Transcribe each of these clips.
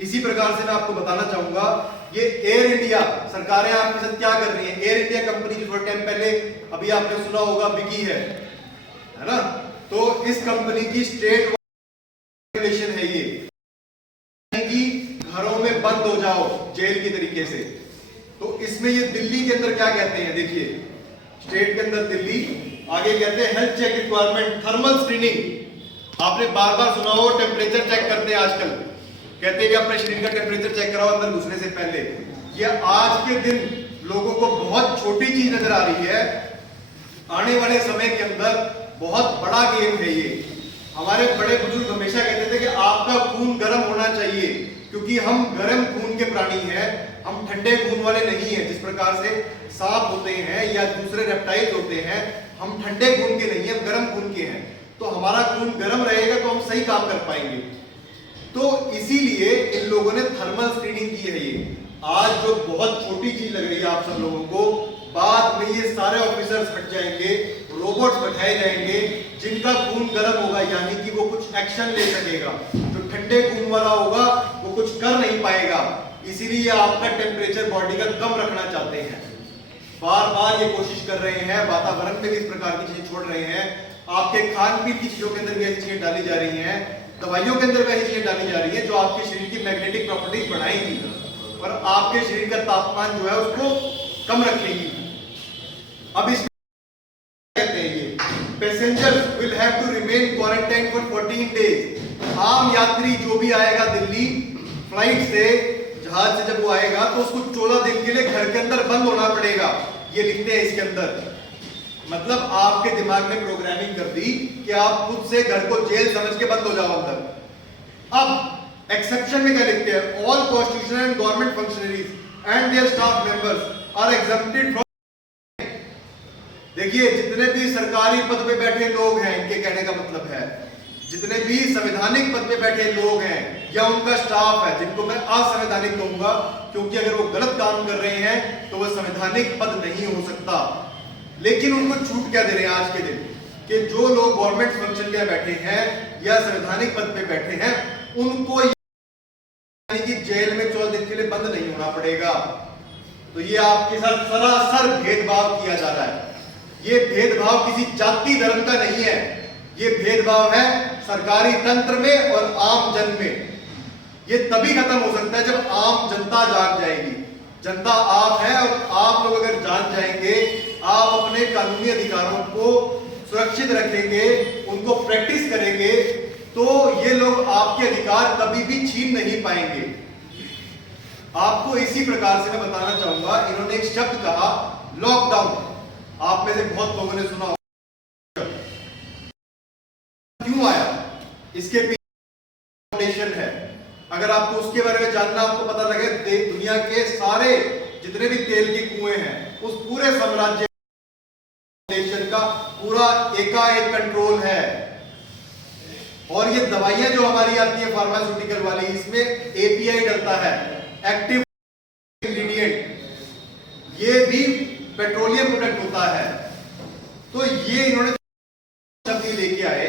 इसी प्रकार से मैं आपको बताना चाहूंगा, ये एयर इंडिया सरकारें आपके साथ क्या कर रही है। एयर इंडिया कंपनी जो थोड़ा टाइम पहले अभी आपने सुना होगा बिकी है ना, तो इस कंपनी की स्टेट रेगुलेशन है ये कि घरों में बंद हो जाओ जेल की तरीके से। तो इसमें ये दिल्ली के अंदर क्या कहते हैं, देखिए स्टेट के अंदर दिल्ली, आगे कहते हैं health check requirement, thermal screening. आपने बार बार सुना हो टेम्परेचर चेक करते हैं आजकल, कहते हैं कि अपने शरीर का टेम्परेचर चेक कराओ अंदर घुसने से पहले। ये आज के दिन लोगों को बहुत छोटी चीज नजर आ रही है, आने वाले समय के अंदर बहुत बड़ा गेम है ये। हमारे बड़े बुजुर्ग हमेशा कहते थे कि आपका खून गर्म होना चाहिए, क्योंकि हम गर्म खून के प्राणी हैं, हम ठंडे खून वाले नहीं हैं। जिस प्रकार से सांप होते हैं या दूसरे रेप्टाइल होते हैं, हम ठंडे खून के नहीं, हम गर्म खून के हैं। तो हमारा खून गर्म रहेगा तो हम सही काम कर पाएंगे। तो इसीलिए इन लोगों ने थर्मल स्क्रीनिंग की है। ये आज जो बहुत छोटी चीज लग रही है आप सब लोगों को, बाद में ये सारे ऑफिसर्स हट जाएंगे, रोबोट्स बैठाए जाएंगे जिनका खून गर्म होगा, यानी कि वो कुछ एक्शन ले सकेगा। जो ठंडे खून वाला होगा वो कुछ कर नहीं पाएगा। इसीलिए आपका टेम्परेचर बॉडी का कम रखना चाहते हैं, बार बार ये कोशिश कर रहे हैं। वातावरण में भी इस प्रकार की चीजें छोड़ रहे हैं, आपके खान पीन की चीजों के अंदर भी ऐसी चीजें डाली जा रही हैं, दवाइयों के अंदर भी ऐसी चीजें डाली जा रही है जो आपके शरीर की मैग्नेटिक प्रॉपर्टीज बढ़ाएंगी और आपके शरीर का तापमान जो है उसको कम रखेगी। अब इसमें कहते हैं ये passengers will have to remain quarantine for 14 days. आम यात्री जो भी आएगा दिल्ली फ्लाइट से, जहाज से जब वो आएगा तो उसको 14 दिन के लिए घर के अंदर बंद होना पड़ेगा। ये लिखते हैं इसके अंदर, मतलब आपके दिमाग में प्रोग्रामिंग कर दी कि आप खुद से घर को जेल समझ के बंद हो जाओ अंदर। अब एक्सेप्शन में क्या लिखते हैं, all constitutional and government functionaries and their staff members are exempted from. देखिए जितने भी सरकारी पद पे बैठे लोग हैं, इनके कहने का मतलब है जितने भी संवैधानिक पद पे बैठे लोग हैं या उनका स्टाफ है, जिनको मैं असंवैधानिक कहूंगा क्योंकि अगर वो गलत काम कर रहे हैं तो वो संवैधानिक पद नहीं हो सकता। लेकिन उनको छूट क्या दे रहे हैं आज के दिन, कि जो लोग गवर्नमेंट फंक्शन के बैठे हैं या संवैधानिक पद पे बैठे हैं उनको यानी कि जेल में 14 दिन के लिए बंद नहीं होना पड़ेगा। तो ये आपके साथ सरासर भेदभाव किया जा रहा है। ये भेदभाव किसी जाति धर्म का नहीं है, ये भेदभाव है सरकारी तंत्र में और आम जन में। ये तभी खत्म हो सकता है जब आम जनता जाग जाएगी। जनता आप है और आप लोग अगर जान जाएंगे, आप अपने कानूनी अधिकारों को सुरक्षित रखेंगे, उनको प्रैक्टिस करेंगे, तो ये लोग आपके अधिकार कभी भी छीन नहीं पाएंगे। आपको इसी प्रकार से मैं बताना चाहूंगा, इन्होंने एक शब्द कहा लॉकडाउन, आप में से बहुत लोगों ने सुना होगा। क्यों आया, इसके पीछे फाउंडेशन है। अगर आपको उसके बारे में जानना, आपको पता लगे दुनिया के सारे जितने भी तेल के कुएं हैं, उस पूरे साम्राज्य का पूरा एकाएक कंट्रोल है। और ये दवाइयां जो हमारी आती है फार्मास्यूटिकल वाली, इसमें एपीआई डलता है, एक्टिव इंग्रेडिएंट, ये भी पेट्रोलियम प्रोडक्ट होता है। तो ये इन्होंने शब्द लेके आए,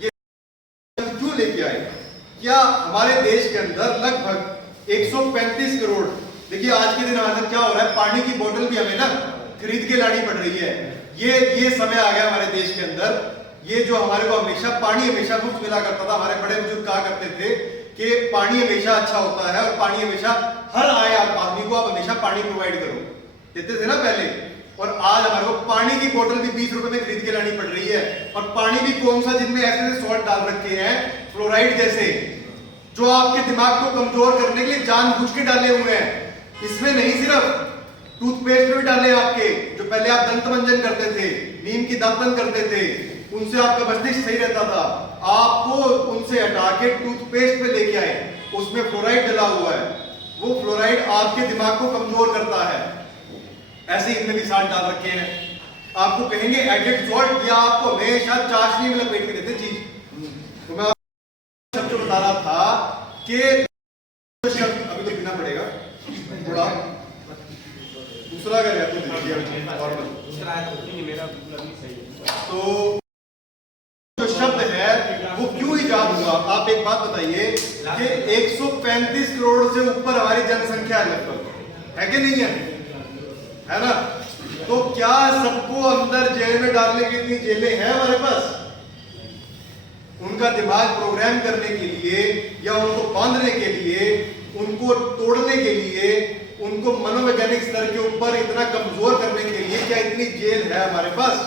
ये क्यों लेके आए? क्या हमारे देश के अंदर लगभग 135 करोड़, देखिए आज के दिन हमारे क्या हो रहा है, पानी की बोतल भी हमें ना खरीद के लानी पड़ रही है। ये समय आ गया हमारे देश के अंदर, ये जो हमारे को हमेशा पानी हमेशा मुफ्त मिला करता था। हमारे बड़े बुजुर्ग कहा करते थे कि पानी हमेशा अच्छा होता है और पानी हमेशा हर आए आदमी को आप हमेशा पानी प्रोवाइड करो, देते थे ना पहले। और आज हमारे को पानी की बोतल भी 20 रुपए में खरीद के लानी पड़ रही है। और पानी भी कौन सा, जिनमें ऐसे सॉल्ट डाल रखे हैं फ्लोराइड जैसे, जो आपके दिमाग को कमजोर करने के लिए जानबूझ के डाले हुए हैं। इसमें नहीं सिर्फ टूथपेस्ट में भी डाले आपके, जो पहले आप दंत मंजन करते थे, नीम की दातन करते थे, उनसे आपका मस्तिष्क सही रहता था, आपको उनसे हटा के टूथपेस्ट पे लेके आए, उसमें फ्लोराइड डला हुआ है। वो फ्लोराइड आपके दिमाग को कमजोर करता है। ऐसे इनमें भी साल्ट डाल रखे हैं। आपको कहेंगे एडेड सॉल्ट, या आपको हमेशा चाशनी में लपेट के देते चीज। तो मैं आपको बता रहा था कि अभी तो पीना पड़ेगा थोड़ा, दूसरा अगर है तो जो शब्द है वो क्यों इजाद हुआ चाहूंगा, आप एक बात बताइए कि 135 करोड़ से ऊपर हमारी जनसंख्या है लगभग, है कि नहीं है ना? तो क्या सबको अंदर जेल में डालने की इतनी जेलें हैं हमारे पास? उनका दिमाग प्रोग्राम करने के लिए या उनको बांधने के लिए, उनको तोड़ने के लिए, उनको मनोवैज्ञानिक स्तर के ऊपर इतना कमजोर करने के लिए क्या इतनी जेल है हमारे पास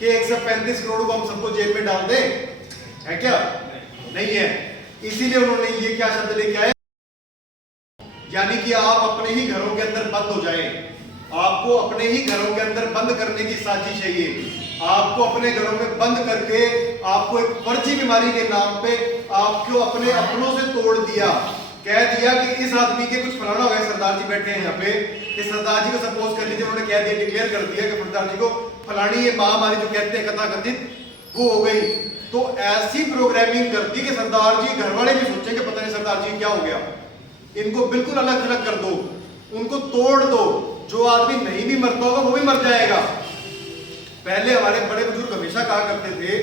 कि 135 करोड़ को हम सबको जेल में डाल दें? है क्या? नहीं है। इसीलिए उन्होंने ये क्या शब्द लेके आए, यानी कि आप अपने ही घरों के अंदर बंद हो जाएं। आपको अपने ही घरों के अंदर बंद करने की साजिश है ये। आपको अपने घरों में बंद करके आपको एक फर्जी बीमारी के नाम पे आपको अपने अपनों से तोड़ दिया। कह दिया कि इस आदमी के कुछ फलाना हो गया, सरदार जी बैठे हैं यहाँ पे, कि सरदार जी को सपोज कर लीजिए, उन्होंने कह दिया, डिक्लेयर कर दिया कि सरदार जी को फलानी ये महामारी जो कहते हैं कथाकथित वो हो गई। तो ऐसी प्रोग्रामिंग कर दी कि सरदार जी घर वाले भी सोचेंगे पता नहीं सरदार जी क्या हो गया। इनको बिल्कुल अलग थलग कर दो, उनको तोड़ दो। जो आदमी नहीं भी मरता होगा वो भी मर जाएगा। पहले हमारे बड़े बुजुर्ग हमेशा कहा करते थे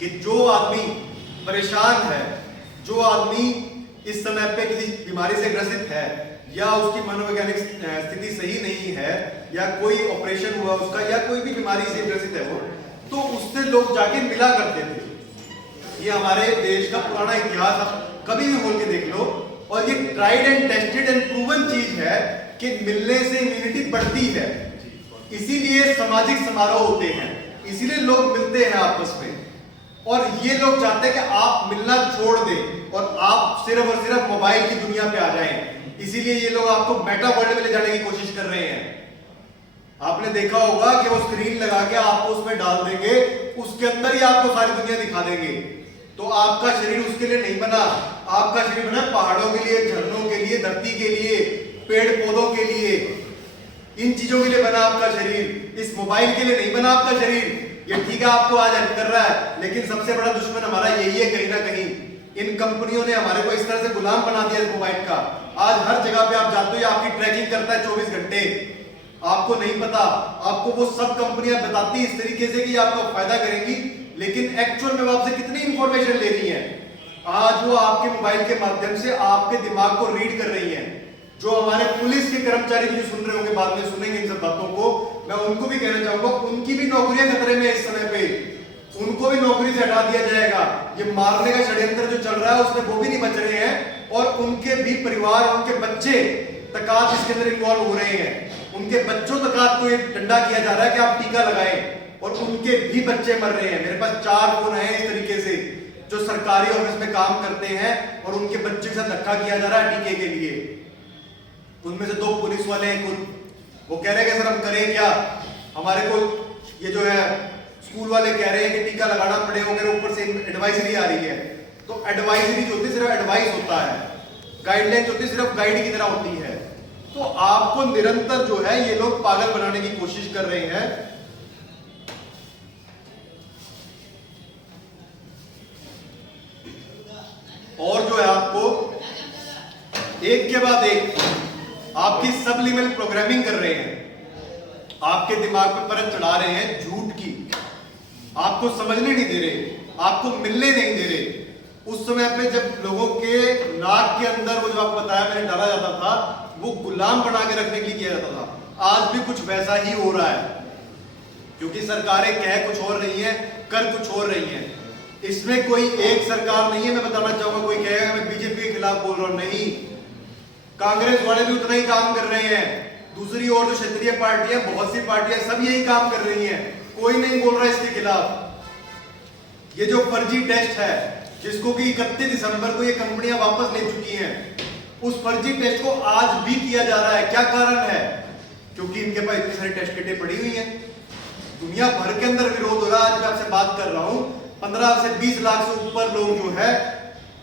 कि जो आदमी परेशान है, जो आदमी इस समय पे किसी बीमारी से ग्रसित है, या उसकी मनोवैज्ञानिक स्थिति सही नहीं है, या कोई ऑपरेशन हुआ उसका, या कोई भी बीमारी से ग्रसित है वो, तो उससे लोग जाके मिला करते थे। ये हमारे देश का पुराना इतिहास आप कभी भी बोल के देख लो, और ये tried and tested and proven चीज है कि मिलने से इम्यूनिटी बढ़ती है। इसीलिए सामाजिक समारोह होते हैं, इसीलिए लोग मिलते हैं आपस में। और ये लोग चाहते हैं कि आप मिलना छोड़ दें और आप सिर्फ और सिर्फ मोबाइल की दुनिया पे आ जाएं। इसीलिए ये लोग आपको मेटा वर्ल्ड में ले जाने की कोशिश कर रहे हैं। आपने देखा होगा कि वो स्क्रीन लगा के आपको उसमें डाल देंगे, उसके अंदर ही आपको सारी दुनिया दिखा देंगे। तो आपका शरीर उसके लिए नहीं बना, आपका शरीर बना पहाड़ों के लिए, झरनों के लिए, धरती के लिए, पेड़ पौधों के लिए, इन चीजों के लिए बना आपका शरीर। इस मोबाइल के लिए नहीं बना आपका शरीर। ये ठीक है आपको आज हेल्प कर रहा है, लेकिन सबसे बड़ा दुश्मन हमारा यही है कहीं ना कहीं। इन कंपनियों ने हमारे को इस तरह से गुलाम बना दिया इस मोबाइल का। आज हर जगह पे आप जाते हो आपकी ट्रैकिंग करता है 24 घंटे। आपको नहीं पता, आपको वो सब कंपनियां बताती इस तरीके से कि आपको फायदा करेंगी, लेकिन एक्चुअल में वो आपसे कितनी इंफॉर्मेशन ले रही है। आज वो आपके मोबाइल के माध्यम से आपके दिमाग को रीड कर रही है। जो हमारे पुलिस के कर्मचारी भी जो सुन रहे होंगे, बाद में सुनेंगे इन सब बातों को, मैं उनको भी कहना चाहूंगा, उनकी भी नौकरियां खतरे में इस समय पे, उनको भी नौकरी से हटा दिया जाएगा। ये मारने का षड्यंत्र जो चल रहा है उसमें वो भी नहीं बच रहे हैं, और उनके भी परिवार, उनके बच्चे तकात इसके अंदर इन्वॉल्व हो रहे हैं। उनके बच्चों तकात को एक डंडा किया जा रहा है कि आप टीका लगाएं, और उनके भी बच्चे मर रहे हैं। मेरे पास 4 फोन है इस तरीके से जो सरकारी ऑफिस में काम करते हैं, और उनके बच्चे के साथ धक्का किया जा रहा है टीके के लिए। उनमें से 2 पुलिस वाले हैं खुद, वो कह रहे हैं कि सर हम करें क्या, हमारे को ये जो है स्कूल वाले कह रहे हैं कि टीका लगाना पड़ेगा, ऊपर से एडवाइजरी आ रही है। तो एडवाइजरी जो होती है सिर्फ एडवाइस होता है, गाइडलाइन जो होती है सिर्फ गाइड की तरह होती है। तो आपको निरंतर जो है ये लोग पागल बनाने की कोशिश कर रहे हैं। और जो है आपको एक के बाद एक आपकी सबलिमिनल प्रोग्रामिंग कर रहे हैं, आपके दिमाग पे परत चढ़ा रहे हैं झूठ की, आपको समझने नहीं दे रहे, आपको मिलने नहीं दे रहे। उस समय पे जब लोगों के नाक के अंदर वो जो आपको बताया मैंने डाला जाता था, वो गुलाम बना के रखने के लिए किया जाता था। आज भी कुछ वैसा ही हो रहा है, क्योंकि सरकारें कह कुछ और रही हैं, कर कुछ और रही हैं। इसमें कोई एक सरकार नहीं है। मैं बताना चाहूंगा, कोई कहेगा मैं बीजेपी के खिलाफ बोल रहा हूं, नहीं, कांग्रेस वाले भी उतना ही काम कर रहे हैं। दूसरी ओर जो क्षेत्रीय पार्टियां, बहुत सी पार्टियां, सब यही काम कर रही हैं, कोई नहीं बोल रहा इसके खिलाफ। ये जो फर्जी टेस्ट है, जिसको कि 31 दिसंबर को ये कंपनियां वापस ले चुकी हैं, उस फर्जी टेस्ट को आज भी किया जा रहा है। क्या कारण है? क्योंकि इनके पास इतनी सारी टेस्ट किटें पड़ी हुई हैं। दुनिया भर के अंदर विरोध हो रहा है। आज मैं आपसे बात कर रहा हूं, 15 से 20 लाख से ऊपर लोग जो है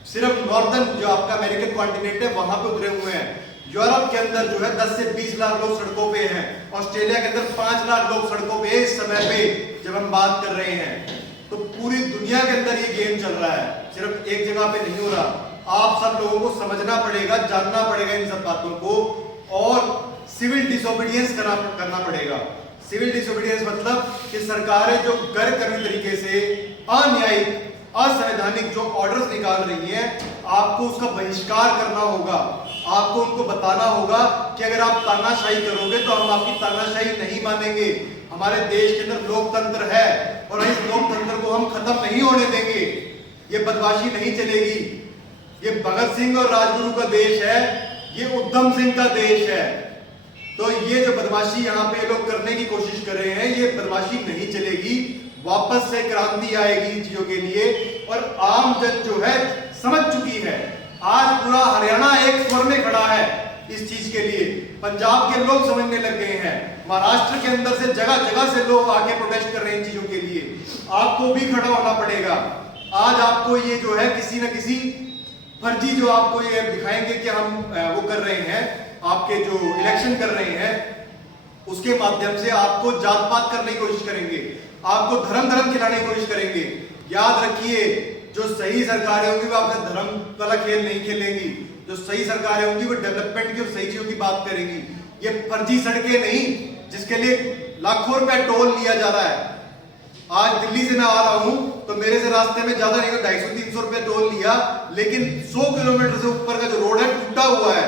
सिर्फ नॉर्दर्न जो आपका अमेरिकन कॉन्टिनेंट है वहां पे उतरे हुए हैं। यूरोप के अंदर जो है 10 से 20 लाख लोग सड़कों पे हैं। ऑस्ट्रेलिया के अंदर 5 लाख लोग सड़कों पे इस समय पे जब हम बात कर रहे हैं। तो पूरी दुनिया के अंदर ये गेम चल रहा है, सिर्फ एक जगह पे नहीं हो रहा। आप सब लोगों को समझना पड़ेगा, जानना पड़ेगा इन सब बातों को, और सिविल डिसोबीडियंस करना पड़ेगा। सिविल डिसोबीडियंस मतलब कि सरकारें जो गैर कानूनी तरीके से अन्यायिक असंवैधानिक जो ऑर्डर्स निकाल रही है, आपको उसका बहिष्कार करना होगा। आपको उनको बताना होगा कि अगर आप तानाशाही करोगे तो हम आपकी तानाशाही नहीं मानेंगे। हमारे देश के अंदर लोकतंत्र है और इस लोकतंत्र को हम खत्म नहीं होने देंगे। ये बदमाशी नहीं चलेगी। ये भगत सिंह और राजगुरु का देश है, ये उधम सिंह का देश है। तो ये जो बदमाशी यहाँ पे लोग करने की कोशिश कर रहे हैं, ये बदमाशी नहीं चलेगी। वापस से क्रांति आएगी इन चीजों के लिए और आम जन जो है समझ चुकी है। आज पूरा हरियाणा एक स्वर में खड़ा है इस चीज के लिए। पंजाब के लोग समझने लग गए हैं, महाराष्ट्र के अंदर से जगह जगह से लोग आके प्रोटेस्ट कर रहे हैं इन चीजों के लिए। आपको भी खड़ा होना पड़ेगा। आज आपको ये जो है किसी न किसी फर्जी जो आपको ये दिखाएंगे कि हम वो कर रहे हैं, आपके जो इलेक्शन कर रहे हैं, उसके माध्यम से आपको जात पात करने की कोशिश करेंगे, आपको धर्म खिलाने की कोशिश करेंगे। याद रखिए, जो सही सरकारें होंगी वो आपसे धर्म वाला खेल नहीं खेलेंगी। जो सही सरकारें होंगी वो डेवलपमेंट की और सही चीजों की बात करेंगी। ये फर्जी सड़कें नहीं जिसके लिए लाखों रुपए टोल लिया जा रहा है। आज दिल्ली से मैं आ रहा हूं तो मेरे से रास्ते में ज्यादा नहीं तो 250-300 रुपए टोल लिया, लेकिन 100 किलोमीटर से ऊपर का जो रोड है टूटा हुआ है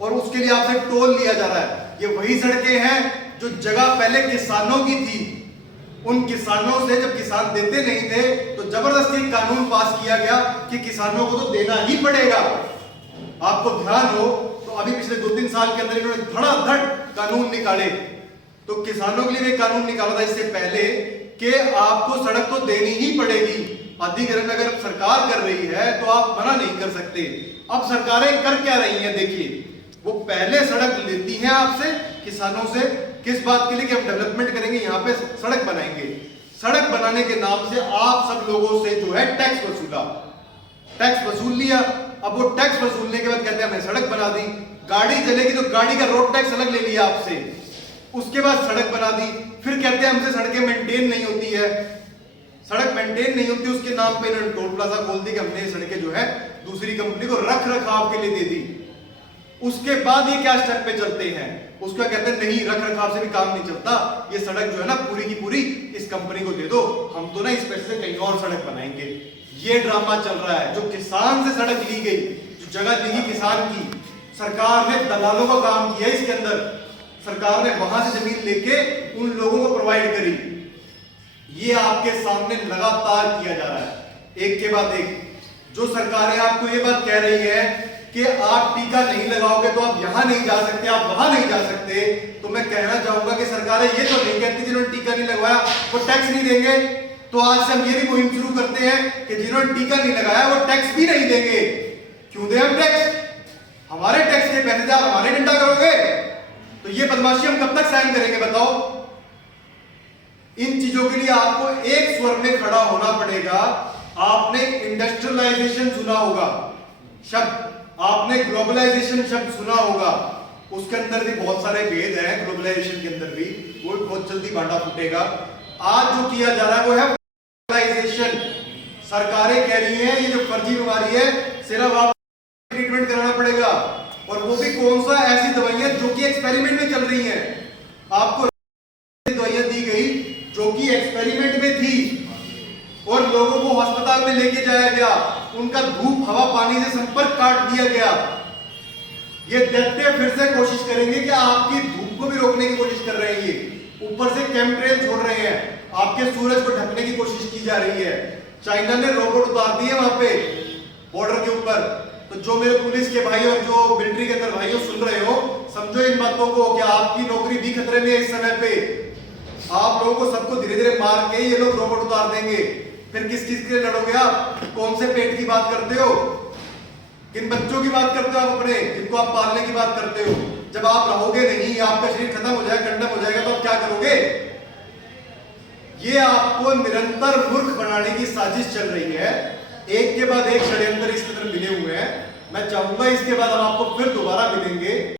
और उसके लिए आपसे टोल लिया जा रहा है। ये वही सड़कें हैं जो जगह पहले किसानों की थी। उन किसानों से जब किसान देते नहीं थे तो जबरदस्ती कानून पास किया गया कि किसानों को तो देना ही पड़ेगा। आपको ध्यान हो तो अभी पिछले 2-3 साल के अंदर इन्होंने धड़ाधड़ कानून निकाले। तो किसानों के लिए कानून निकाला था इससे पहले कि आपको सड़क तो देनी ही पड़ेगी। अधिग्रहण अगर सरकार कर रही है तो आप मना नहीं कर सकते। अब सरकारें कर क्या रही हैं देखिए, वो पहले सड़क लेती हैं आपसे, किसानों से, किस बात के लिए कि हम डेवलपमेंट करेंगे, यहाँ पे सड़क बनाएंगे। सड़क बनाने के नाम से आप सब लोगों से जो है टैक्स वसूला, टैक्स वसूल लिया। अब वो टैक्स वसूलने के बाद कहते हैं हमने सड़क बना दी। गाड़ी चलेगी तो गाड़ी का रोड टैक्स अलग ले लिया आपसे, उसके बाद सड़क बना दी। फिर कहते हैं हमसे सड़कें मेंटेन नहीं होती है, सड़क मेंटेन नहीं होती, उसके नाम पे इन्होंने टोल प्लाजा खोल दी कि हमने सड़कें जो है दूसरी कंपनी को रख रखाव के लिए दे दी। उसके बाद ये क्या स्टेप पे चलते हैं, उसका कहते हैं नहीं रख रखाव से भी काम नहीं चलता, ये सड़क जो है ना पूरी की पूरी इस कंपनी को दे दो, हम तो ना इस पैसे से कहीं और सड़क बनाएंगे। ये ड्रामा चल रहा है। जो किसान से सड़क ली गई, जो जगह दी गई किसान की, सरकार ने दलालों का काम किया इसके अंदर। सरकार ने वहां से जमीन लेके उन लोगों को प्रोवाइड करी। ये आपके सामने लगातार किया जा रहा है, एक के बाद एक। जो सरकारें आपको ये बात कह रही है कि आप टीका नहीं लगाओगे तो आप यहां नहीं जा सकते, आप वहां नहीं जा सकते, तो मैं कहना चाहूंगा कि सरकारें ये तो नहीं कहती जिन्होंने टीका नहीं लगवाया वो टैक्स नहीं देंगे। तो आज से हम ये भी मुहिम शुरू करते हैं कि जिन्होंने टीका नहीं लगाया वो टैक्स भी नहीं देंगे। क्यों दें हम टैक्स? हमारे टैक्स के पैसे से आप हमारे डंडा करोगे तो ये बदमाशी हम कब तक सहन करेंगे बताओ? इन चीजों के लिए आपको एक स्वर में खड़ा होना पड़ेगा। आपने इंडस्ट्रियलाइजेशन सुना होगा शब्द, आपने ग्लोबलाइजेशन शब्द सुना होगा, उसके अंदर भी बहुत सारे भेद हैं। ग्लोबलाइजेशन के अंदर भी वो बहुत जल्दी भांडा फूटेगा। आज जो किया जा रहा है वो है ग्लोबलाइजेशन। सरकारें कह रही हैं ये जो फर्जी बीमारी है सिर्फ आप ट्रीटमेंट कराना पड़ेगा, और वो भी कौन सा, ऐसी दवाइयां जो कि एक्सपेरिमेंट में चल रही हैं। आपको दवाइयां दी गई जो कि एक्सपेरिमेंट में थी और लोगों को अस्पताल में लेके जाया गया, उनका धूप हवा पानी से संपर्क काट दिया गया। ये देखते फिर से कोशिश करेंगे कि आपकी धूप को भी रोकने की कोशिश कर रहे हैं। ये ऊपर से केमिकल छोड़ रहे हैं, आपके सूरज को ढकने की कोशिश की जा रही है। चाइना ने रोबोट उतार दिए वहां पे बॉर्डर के ऊपर। तो जो मेरे पुलिस के भाई और जो मिलिट्री के अंदर भाइयों सुन रहे हो, समझो इन बातों को कि आपकी नौकरी भी खतरे में है इस समय पे। आप लोगों को सबको धीरे धीरे मार के ये लोग रोबोट उतार देंगे। फिर किस किस के लिए लड़ोगे आप? कौन से पेट की बात करते हो? किन बच्चों की बात करते हो आप अपने, जिनको आप पालने की बात करते हो? जब आप रहोगे नहीं, आपका शरीर खत्म हो जाएगा, कंडम हो जाएगा, तो आप क्या करोगे? ये आपको निरंतर मूर्ख बनाने की साजिश चल रही है। एक के बाद एक षड्यंत्र इसके अंदर मिले हुए हैं। मैं चाहूंगा इसके बाद हम आपको फिर दोबारा मिलेंगे